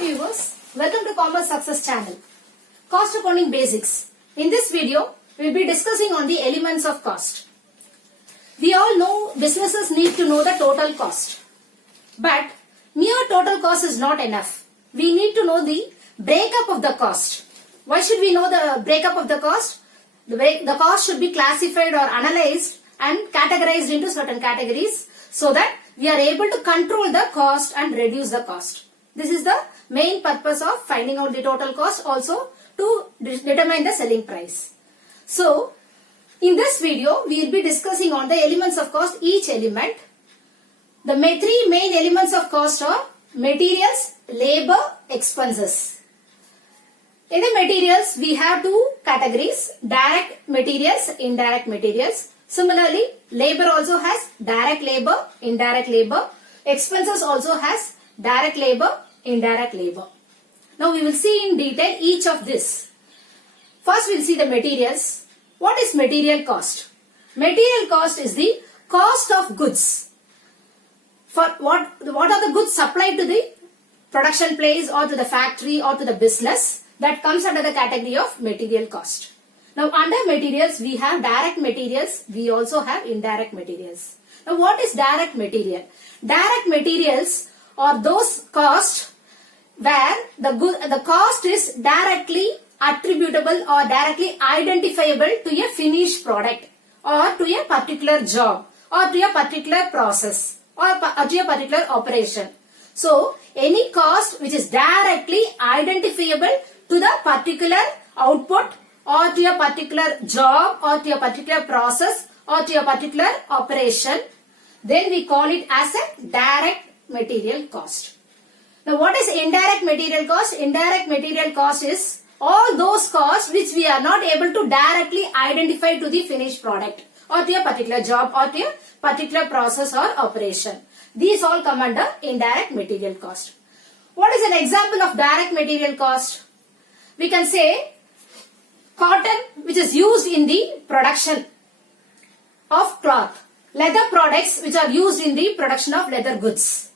viewers, welcome to Commerce Success Channel. Cost Accounting Basics. In this video, we will be discussing on the elements of cost. We all know businesses need to know the total cost. But mere total cost is not enough. We need to know the breakup of the cost. Why should we know the breakup of the cost? The cost should be classified or analyzed and categorized into certain categories so that we are able to control the cost and reduce the cost. This is the main purpose of finding out the total cost, also to determine the selling price. So, in this video, we will be discussing on the elements of cost, each element. The three main elements of cost are materials, labor, expenses. In the materials, we have two categories, direct materials, indirect materials. Similarly, labor also has direct labor, indirect labor. Expenses also has direct labor, indirect labor. Now we will see in detail each of this. First we will see the materials. What is material cost? Material cost is the cost of goods. For what are the goods supplied to the production place or to the factory or to the business, that comes under the category of material cost. Now under materials we have direct materials, we also have indirect materials. Now what is direct material? Direct materials are those costs where the cost is directly attributable or directly identifiable to a finished product or to a particular job or to a particular process or to a particular operation. So any cost which is directly identifiable to the particular output or to a particular job or to a particular process or to a particular operation, then we call it as a direct material cost. Now what is indirect material cost? Indirect material cost is all those costs which we are not able to directly identify to the finished product or to a particular job or to a particular process or operation. These all come under indirect material cost. What is an example of direct material cost? We can say cotton which is used in the production of cloth. Leather products which are used in the production of leather goods.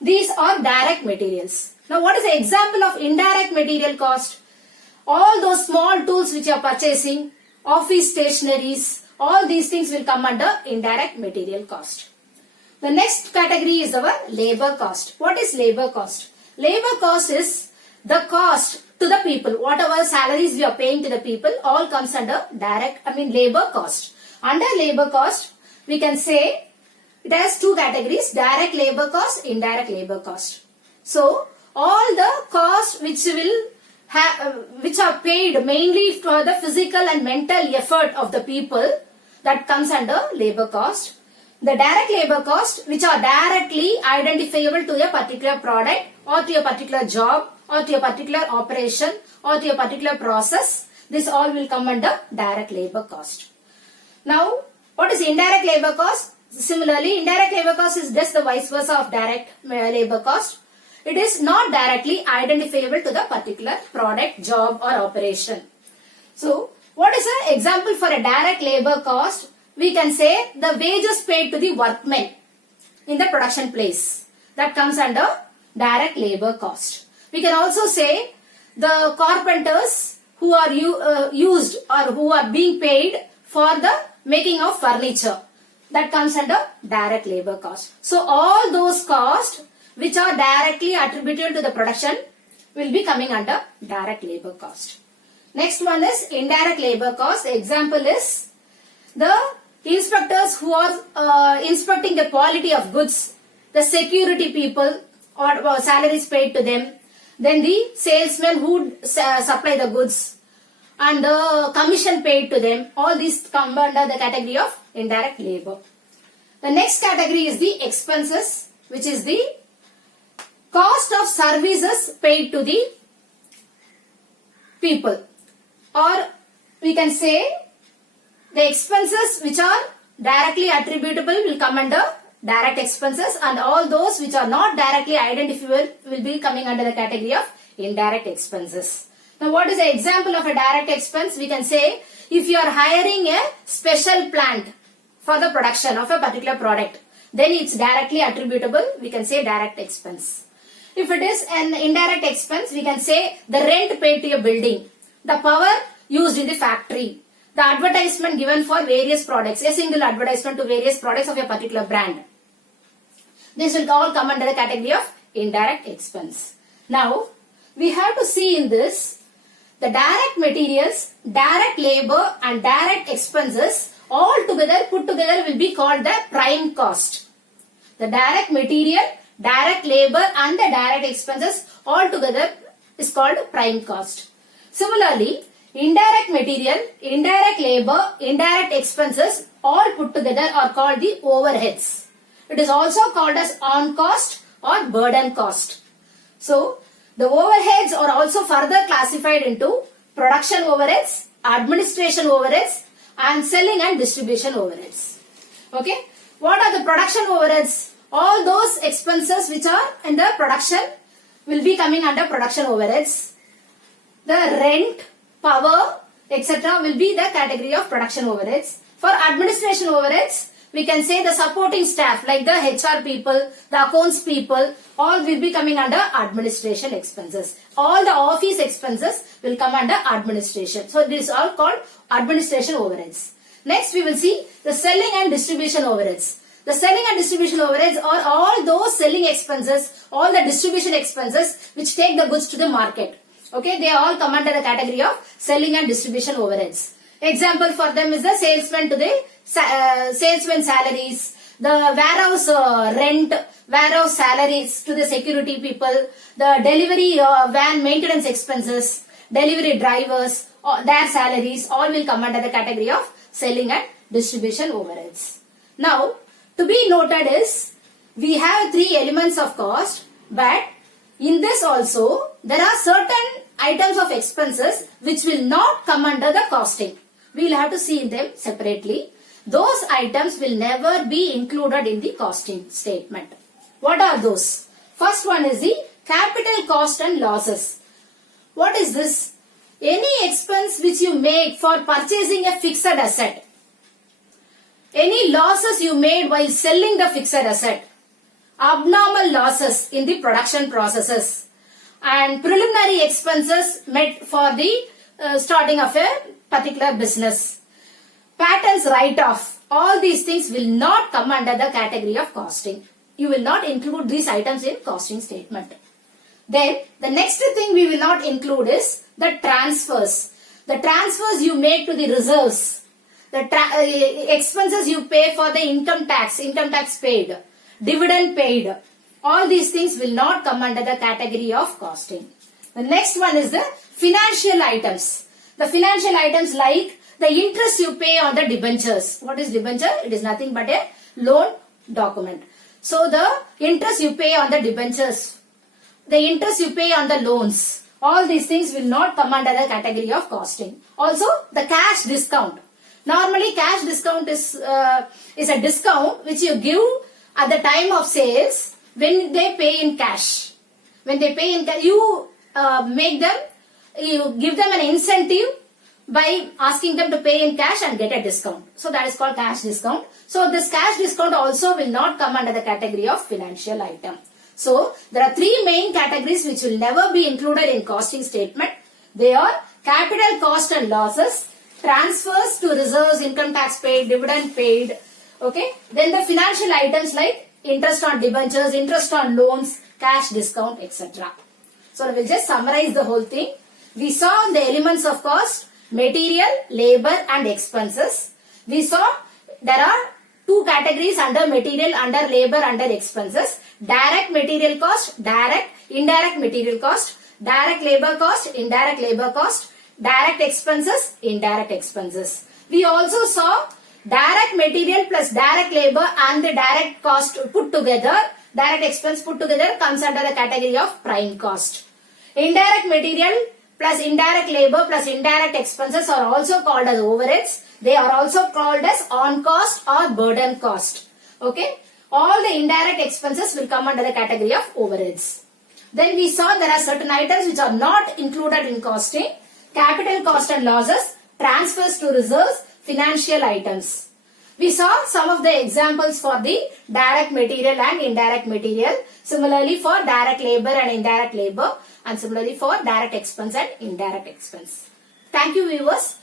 These are direct materials. Now what is the example of indirect material cost? All those small tools which you are purchasing, office stationaries, all these things will come under indirect material cost. The next category is our labor cost. What is labor cost? Labor cost is the cost to the people. Whatever salaries we are paying to the people, all comes under labor cost. Under labor cost, we can say it has two categories, direct labor cost, indirect labor cost. So, all the costs which are paid mainly for the physical and mental effort of the people, that comes under labor cost. The direct labor cost which are directly identifiable to a particular product or to a particular job or to a particular operation or to a particular process, this all will come under direct labor cost. Now, what is indirect labor cost? Similarly, indirect labor cost is just the vice versa of direct labor cost. It is not directly identifiable to the particular product, job or operation. So, what is an example for a direct labor cost? We can say the wages paid to the workmen in the production place. That comes under direct labor cost. We can also say the carpenters who are used or who are being paid for the making of furniture. That comes under direct labor cost. So all those costs which are directly attributable to the production will be coming under direct labor cost. Next one is indirect labor cost. The example is the inspectors who are inspecting the quality of goods, the security people or salaries paid to them, then the salesmen who supply the goods and the commission paid to them. All these come under the category of indirect labor. The next category is the expenses, which is the cost of services paid to the people, or we can say the expenses which are directly attributable will come under direct expenses, and all those which are not directly identifiable will be coming under the category of indirect expenses. Now what is the example of a direct expense? We can say if you are hiring a special plant for the production of a particular product, then it's directly attributable, we can say direct expense. If it is an indirect expense, we can say the rent paid to a building, the power used in the factory, the advertisement given for various products, a single advertisement to various products of a particular brand. This will all come under the category of indirect expense. Now, we have to see in this, the direct materials, direct labor and direct expenses all together, put together will be called the prime cost. The direct material, direct labor and the direct expenses all together is called prime cost. Similarly, indirect material, indirect labor, indirect expenses all put together are called the overheads. It is also called as on cost or burden cost. So, the overheads are also further classified into production overheads, administration overheads and selling and distribution overheads. Okay. What are the production overheads? All those expenses which are in the production will be coming under production overheads. The rent, power, etc. will be the category of production overheads. For administration overheads, we can say the supporting staff like the HR people, the accounts people, all will be coming under administration expenses. All the office expenses will come under administration. So this is all called administration overheads. Next we will see the selling and distribution overheads. The selling and distribution overheads are all those selling expenses, all the distribution expenses which take the goods to the market. Okay, they all come under the category of selling and distribution overheads. Example for them is the salesman to the salesman salaries, the warehouse rent, warehouse salaries to the security people, the delivery van maintenance expenses, delivery drivers, their salaries, all will come under the category of selling and distribution overheads. Now, to be noted is, we have three elements of cost, but in this also, there are certain items of expenses which will not come under the costing. We will have to see them separately. Those items will never be included in the costing statement. What are those? First one is the capital cost and losses. What is this? Any expense which you make for purchasing a fixed asset. Any losses you made while selling the fixed asset. Abnormal losses in the production processes. And preliminary expenses made for the starting of a particular business. Patents write-off. All these things will not come under the category of costing. You will not include these items in costing statement. Then the next thing we will not include is the transfers. The transfers you make to the reserves. The expenses you pay for the income tax paid, dividend paid. All these things will not come under the category of costing. The next one is the financial items. The financial items like the interest you pay on the debentures. What is debenture? It is nothing but a loan document. So the interest you pay on the debentures, the interest you pay on the loans, all these things will not come under the category of costing. Also the cash discount. Normally cash discount is a discount which you give at the time of sales when they pay in cash. When they pay in cash, you give them an incentive by asking them to pay in cash and get a discount. So that is called cash discount. So this cash discount also will not come under the category of financial item. So there are three main categories which will never be included in costing statement. They are capital cost and losses, transfers to reserves, income tax paid, dividend paid. Okay. Then the financial items like interest on debentures, interest on loans, cash discount, etc. So we will just summarize the whole thing. We saw the elements of cost, material, labor and expenses. We saw there are two categories under material, under labor, under expenses. Direct material cost, indirect material cost, direct labor cost, indirect labor cost, direct expenses, indirect expenses. We also saw direct material plus direct labor and the direct cost put together, direct expense put together comes under the category of prime cost. Indirect material plus indirect labor plus indirect expenses are also called as overheads. They are also called as on cost or burden cost. Okay. All the indirect expenses will come under the category of overheads. Then we saw there are certain items which are not included in costing. Capital cost and losses, transfers to reserves, financial items. We saw some of the examples for the direct material and indirect material. Similarly for direct labor and indirect labor, and similarly for direct expense and indirect expense. Thank you viewers.